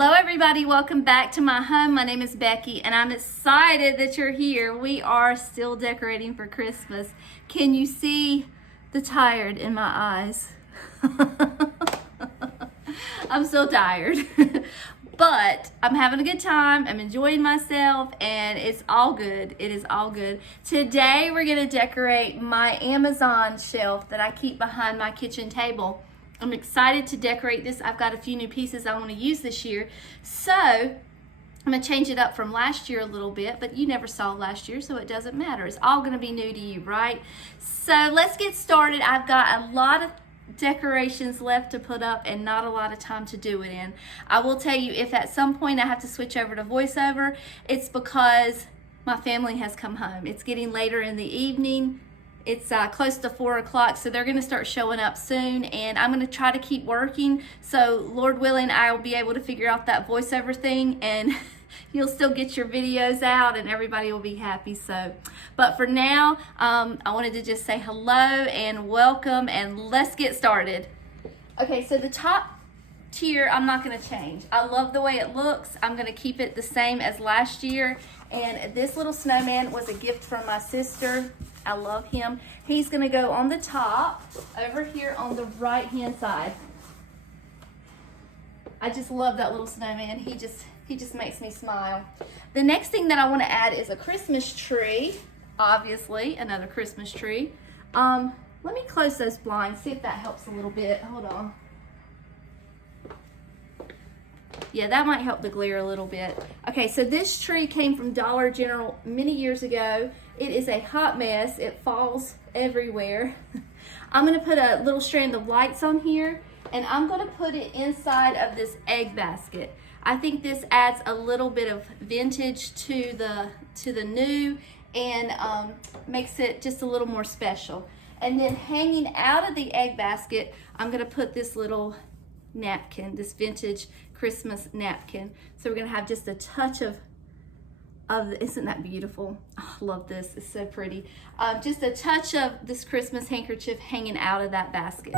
Hello everybody, welcome back to my home. My name is Becky and I'm excited that you're here. We are still decorating for Christmas. Can you see the tired in my eyes? I'm so tired. But I'm having a good time, I'm enjoying myself, and it's all good. It is all good. Today we're gonna decorate my Amazon shelf that I keep behind my kitchen table. I'm excited to decorate this. I've got a few new pieces I want to use this year. So I'm gonna change it up from last year a little bit, but you never saw last year, so it doesn't matter. It's all gonna be new to you, right? So let's get started. I've got a lot of decorations left to put up and not a lot of time to do it in. I will tell you, if at some point I have to switch over to voiceover, it's because my family has come home. It's getting later in the evening. It's close to 4 o'clock, so they're gonna start showing up soon, and I'm gonna try to keep working, so Lord willing, I'll be able to figure out that voiceover thing, and you'll still get your videos out and everybody will be happy. So, but for now, I wanted to just say hello and welcome, and let's get started. Okay, so the top tier I'm not going to change. I love the way it looks. I'm going to keep it the same as last year. And this little snowman was a gift from my sister. I love him. He's going to go on the top over here on the right hand side. I just love that little snowman. He just makes me smile. The next thing that I want to add is a Christmas tree. Obviously, another Christmas tree. Let me close those blinds, see if that helps a little bit. Hold on. Yeah, that might help the glare a little bit. Okay, so this tree came from Dollar General many years ago. It is a hot mess. It falls everywhere. I'm gonna put a little strand of lights on here, and I'm gonna put it inside of this egg basket. I think this adds a little bit of vintage to the new, and makes it just a little more special. And then hanging out of the egg basket, I'm gonna put this little napkin, this vintage Christmas napkin. So we're gonna have just a touch of isn't that beautiful? Oh, I love this, it's so pretty. Just a touch of this Christmas handkerchief hanging out of that basket.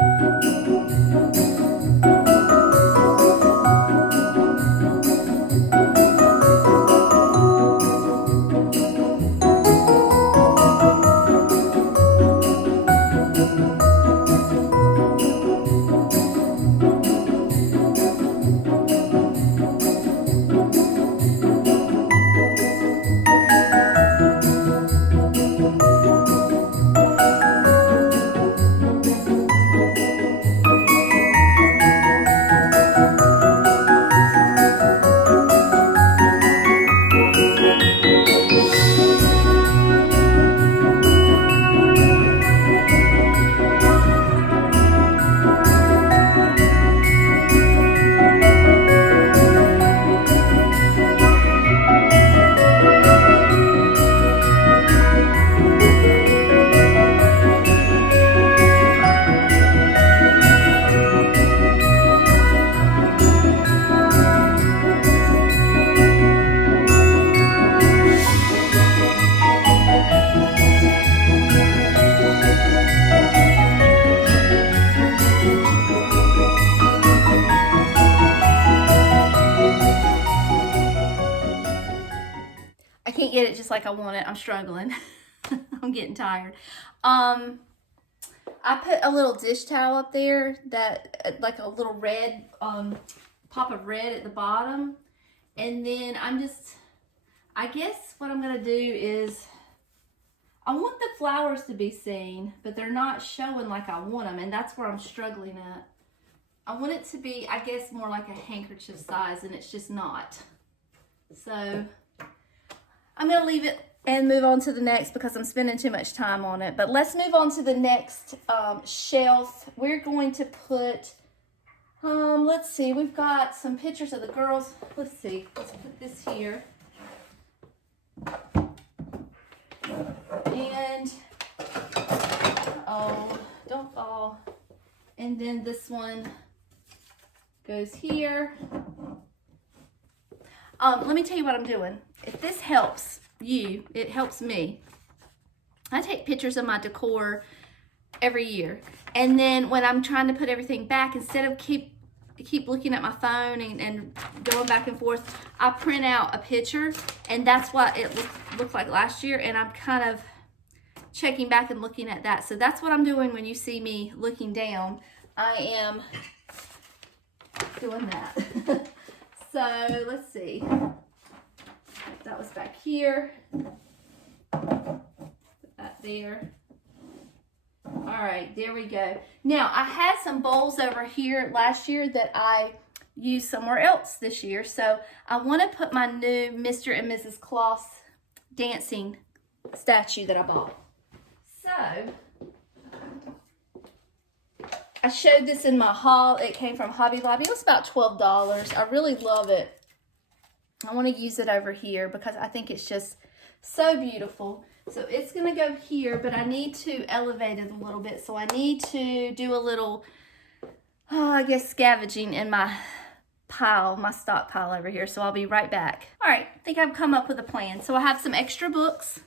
I can't get it just like I want it. I'm struggling. I'm getting tired. I put a little dish towel up there that like a little red pop of red at the bottom, and then I guess what I'm gonna do is I want the flowers to be seen, but they're not showing like I want them, and that's where I'm struggling at. I want it to be, I guess, more like a handkerchief size, and it's just not. So I'm gonna leave it and move on to the next because I'm spending too much time on it. But let's move on to the next shelf. We're going to put, let's see, we've got some pictures of the girls. Let's see, let's put this here. And, oh, don't fall. And then this one goes here. Let me tell you what I'm doing. If this helps you, it helps me. I take pictures of my decor every year. And then when I'm trying to put everything back, instead of keep keep looking at my phone and going back and forth, I print out a picture, and that's what it looked like last year, and I'm kind of checking back and looking at that. So that's what I'm doing when you see me looking down. I am doing that. So let's see. That was back here. Put that there. All right, there we go. Now, I had some bowls over here last year that I used somewhere else this year. So I want to put my new Mr. and Mrs. Claus dancing statue that I bought. So I showed this in my haul. It came from Hobby Lobby. It was about $12. I really love it. I want to use it over here because I think it's just so beautiful. So it's going to go here, but I need to elevate it a little bit. So I need to do a little, I guess, scavenging in my pile, my stock pile over here. So I'll be right back. All right, I think I've come up with a plan. So I have some extra books,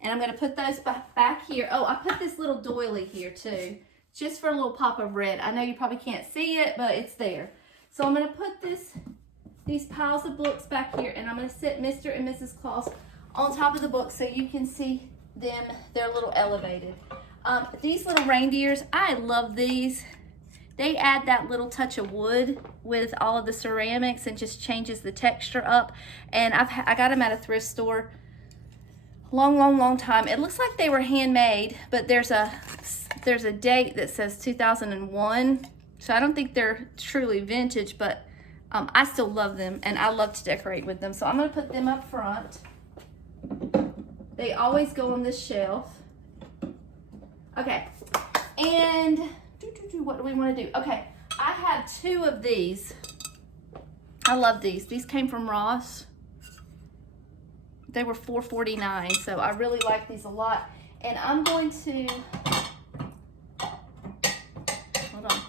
and I'm going to put those back here. Oh, I put this little doily here too, just for a little pop of red. I know you probably can't see it, but it's there. So I'm going to put these piles of books back here, and I'm going to sit Mr. and Mrs. Claus on top of the book so you can see them. They're a little elevated. These little reindeers, I love these. They add that little touch of wood with all of the ceramics and just changes the texture up. And I got them at a thrift store long time. It looks like they were handmade, but there's a date that says 2001. So I don't think they're truly vintage, but I still love them, and I love to decorate with them. So I'm going to put them up front. They always go on this shelf. Okay, and what do we want to do? Okay, I have 2 of these. I love these. These came from Ross. They were $4.49, so I really like these a lot. And I'm going to, hold on.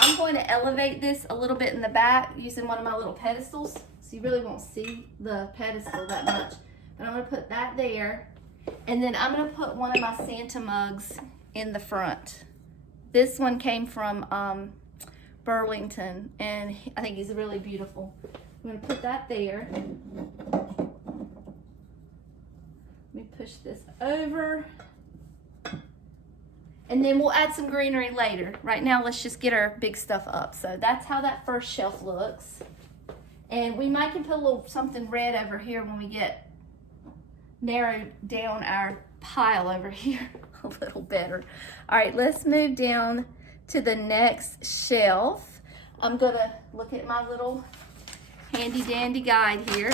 I'm going to elevate this a little bit in the back using one of my little pedestals. So you really won't see the pedestal that much. But I'm going to put that there. And then I'm going to put one of my Santa mugs in the front. This one came from Burlington, and I think he's really beautiful. I'm going to put that there. Let me push this over. And then we'll add some greenery later. Right now, let's just get our big stuff up. So that's how that first shelf looks. And we might can put a little something red over here when we get narrowed down our pile over here a little better. All right, let's move down to the next shelf. I'm gonna look at my little handy dandy guide here.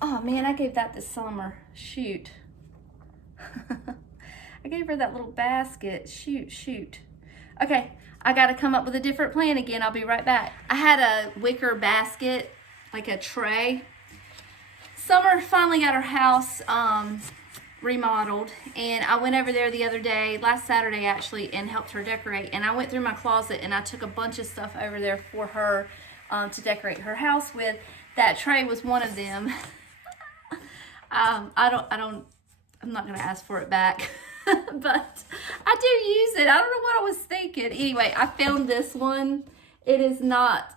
Oh man, I gave that this summer. Shoot. I gave her that little basket. Shoot. Okay, I gotta come up with a different plan again. I'll be right back. I had a wicker basket, like a tray. Summer finally got her house remodeled, and I went over there the other day, last Saturday actually, and helped her decorate. And I went through my closet and I took a bunch of stuff over there for her to decorate her house with. That tray was one of them. I'm not gonna ask for it back. But I do use it. I don't know what I was thinking. Anyway, I found this one. It is not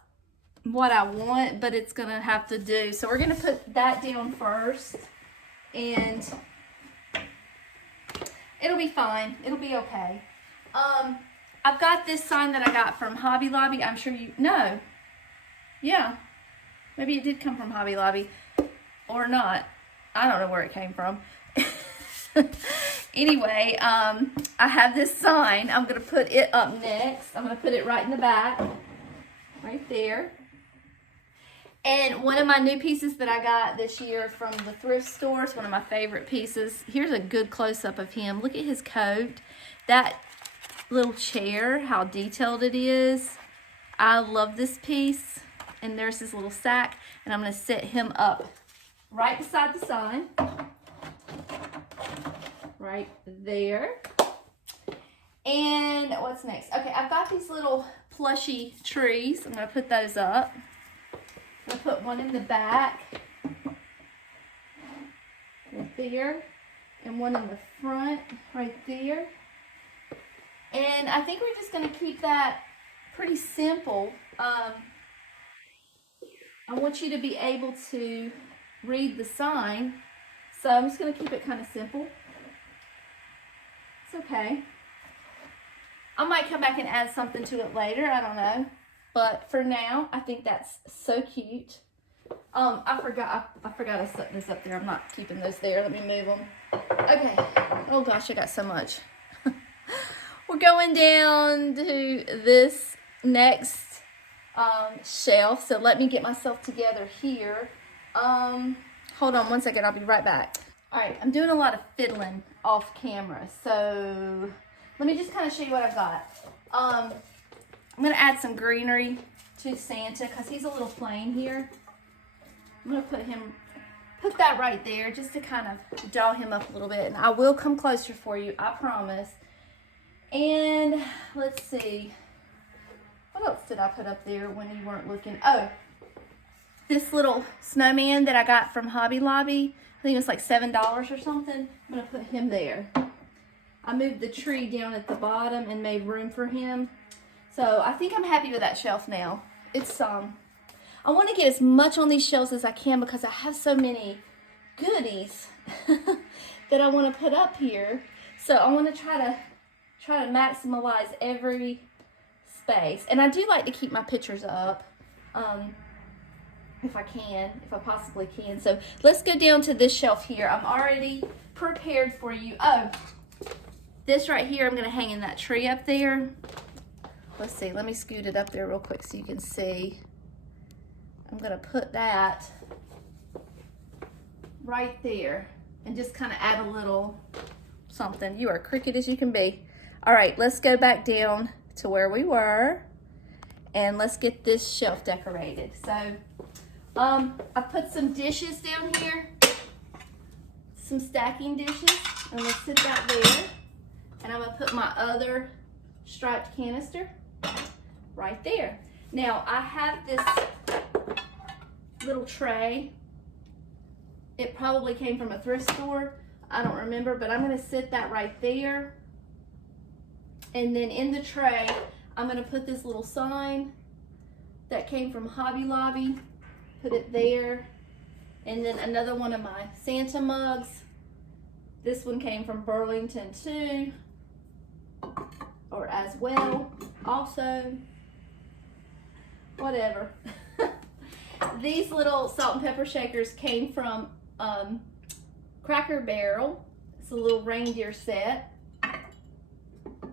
what I want, but it's gonna have to do. So we're gonna put that down first, and it'll be fine. It'll be okay. I've got this sign that I got from Hobby Lobby. I'm sure you know. Yeah, maybe it did come from Hobby Lobby or not. I don't know where it came from. Anyway, I have this sign. I'm going to put it up next. I'm going to put it right in the back, right there. And one of my new pieces that I got this year from the thrift store is one of my favorite pieces. Here's a good close-up of him. Look at his coat. That little chair, how detailed it is. I love this piece. And there's his little sack. And I'm going to set him up right beside the sign. Right there. And what's next? Okay, I've got these little plushy trees. I'm going to put those up. I'm going to put one in the back. Right there. And one in the front. Right there. And I think we're just going to keep that pretty simple. I want you to be able to read the sign. So I'm just going to keep it kind of simple. It's okay. I might come back and add something to it later. I don't know. But for now, I think that's so cute. I forgot I set this up there. I'm not keeping those there. Let me move them. Okay. Oh gosh, I got so much. We're going down to this next shelf. So let me get myself together here. Hold on one second. I'll be right back. All right. I'm doing a lot of fiddling off camera. So let me just kind of show you what I've got. I'm going to add some greenery to Santa because he's a little plain here. I'm going to put that right there just to kind of doll him up a little bit. And I will come closer for you, I promise. And let's see. What else did I put up there when you weren't looking? Oh, this little snowman that I got from Hobby Lobby. I think it was like $7 or something. I'm going to put him there. I moved the tree down at the bottom and made room for him. So I think I'm happy with that shelf now. It's I want to get as much on these shelves as I can because I have so many goodies that I want to put up here. So I want to try to maximize every space. And I do like to keep my pictures up if I possibly can. So let's go down to this shelf here. I'm already prepared for you. Oh, this right here, I'm going to hang in that tree up there. Let's see. Let me scoot it up there real quick so you can see. I'm going to put that right there and just kind of add a little something. You are crooked as you can be. All right, let's go back down to where we were and let's get this shelf decorated. So I put some dishes down here, some stacking dishes. I'm going to sit that there. And I'm going to put my other striped canister right there. Now, I have this little tray. It probably came from a thrift store. I don't remember, but I'm going to sit that right there. And then in the tray, I'm going to put this little sign that came from Hobby Lobby. Put it there. And then another one of my Santa mugs. This one came from Burlington too. Or as well, also, whatever. These little salt and pepper shakers came from Cracker Barrel. It's a little reindeer set.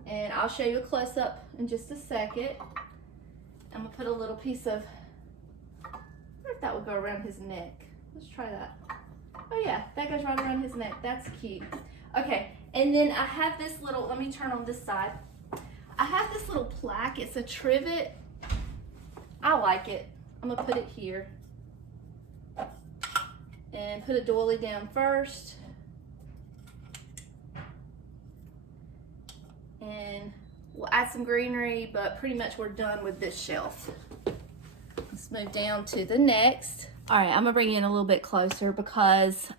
And I'll show you a close-up in just a second. I'm gonna put a little piece of, I wonder if that would go around his neck. Let's try that. Oh yeah, that goes right around his neck. That's cute. Okay, and then I have this little, let me turn on this side. I have this little plaque. It's a trivet. I like it. I'm gonna put it here. And put a doily down first. And we'll add some greenery, but pretty much we're done with this shelf. Let's move down to the next. All right, I'm gonna bring you in a little bit closer because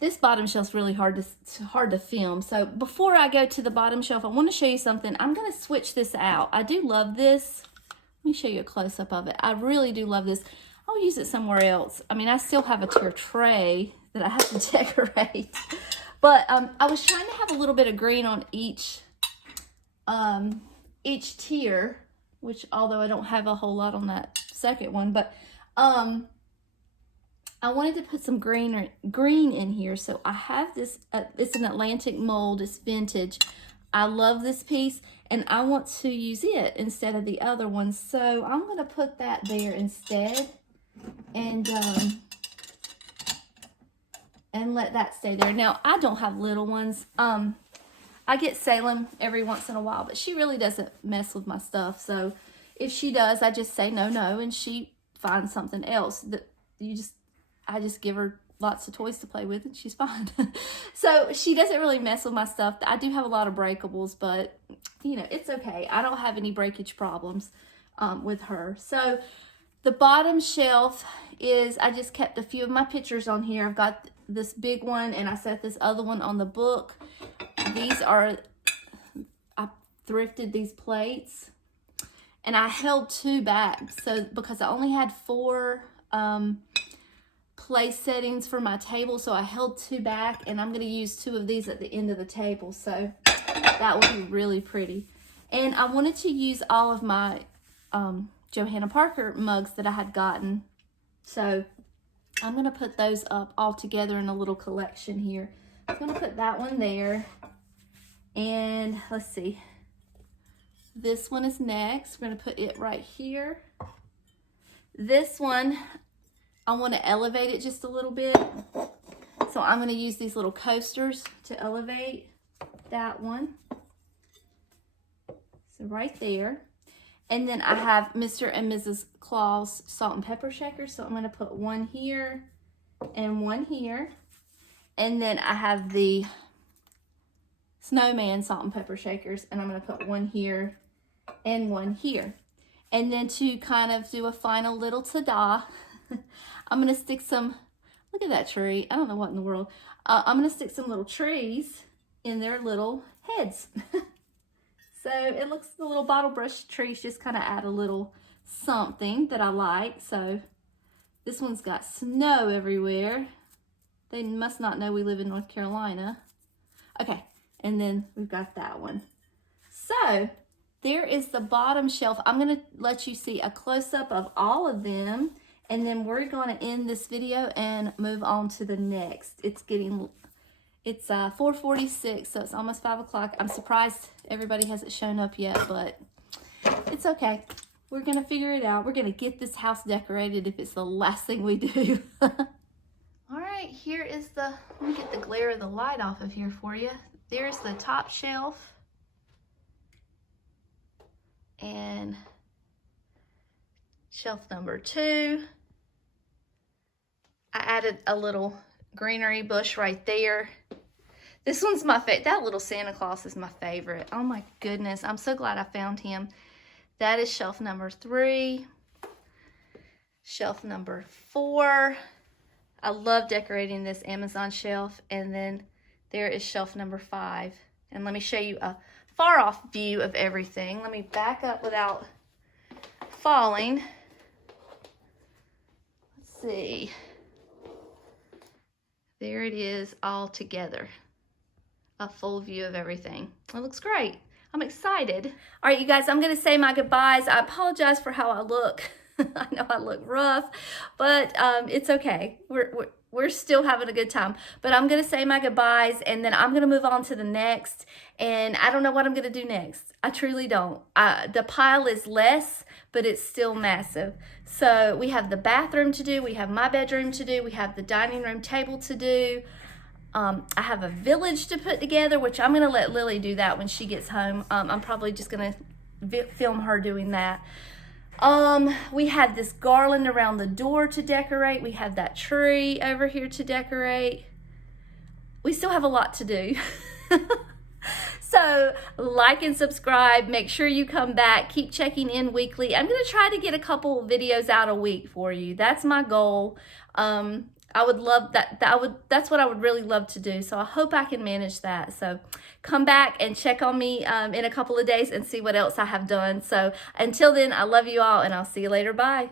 this bottom shelf's really hard to film. So before I go to the bottom shelf, I want to show you something. I'm gonna switch this out. I do love this. Let me show you a close-up of it. I really do love this. I'll use it somewhere else. I mean, I still have a tier tray that I have to decorate. But I was trying to have a little bit of green on each tier, which although I don't have a whole lot on that second one, but I wanted to put some green in here. So I have this, it's an Atlantic mold, it's vintage. I love this piece and I want to use it instead of the other one. So I'm gonna put that there instead and let that stay there. Now, I don't have little ones. I get Salem every once in a while, but she really doesn't mess with my stuff. So if she does, I just say no, and she finds something else. I just give her lots of toys to play with and she's fine. So she doesn't really mess with my stuff. I do have a lot of breakables, but you know, it's okay. I don't have any breakage problems with her. So the bottom shelf is, I just kept a few of my pictures on here. I've got this big one and I set this other one on the book. These are, I thrifted these plates and I held 2 back. So because I only had 4 place settings for my table, so I held 2 back, and I'm going to use 2 of these at the end of the table. So that will be really pretty. And I wanted to use all of my Johanna Parker mugs that I had gotten. So I'm going to put those up all together in a little collection here. I'm going to put that one there. And let's see. This one is next. We're going to put it right here. This one, I want to elevate it just a little bit. So I'm going to use these little coasters to elevate that one. So right there. And then I have Mr. and Mrs. Claus salt and pepper shakers. So I'm going to put one here and one here. And then I have the Snowman salt and pepper shakers. And I'm going to put one here and one here. And then to kind of do a final little ta-da, I'm going to stick some, look at that tree. I don't know what in the world. I'm going to stick some little trees in their little heads. So it looks, the little bottle brush trees just kind of add a little something that I like. So this one's got snow everywhere. They must not know we live in North Carolina. Okay, and then we've got that one. So there is the bottom shelf. I'm going to let you see a close-up of all of them, and then we're going to end this video and move on to the next. It's 4:46, so it's almost 5 o'clock. I'm surprised everybody hasn't shown up yet, but it's okay. We're going to figure it out. We're going to get this house decorated if it's the last thing we do. All right, here is the, let me get the glare of the light off of here for you. There's the top shelf. And shelf number 2. I added a little greenery bush right there. This one's my favorite. That little Santa Claus is my favorite. Oh my goodness. I'm so glad I found him. That is shelf number 3. Shelf number 4. I love decorating this Amazon shelf. And then there is shelf number 5. And let me show you a far off view of everything. Let me back up without falling. Let's see. There it is all together. A full view of everything. It looks great. I'm excited. All right, you guys, I'm going to say my goodbyes. I apologize for how I look. I know I look rough, but it's okay. We're still having a good time. But I'm going to say my goodbyes, and then I'm going to move on to the next. And I don't know what I'm going to do next. I truly don't. The pile is less, but it's still massive. So we have the bathroom to do. We have my bedroom to do. We have the dining room table to do. I have a village to put together, which I'm going to let Lily do that when she gets home. I'm probably just going to film her doing that. We have this garland around the door to decorate. We have that tree over here to decorate. We still have a lot to do. So like and subscribe. Make sure you come back. Keep checking in weekly. I'm going to try to get a couple videos out a week for you. That's my goal. I would love that. That's what I would really love to do. So I hope I can manage that. So come back and check on me in a couple of days and see what else I have done. So until then, I love you all, and I'll see you later. Bye.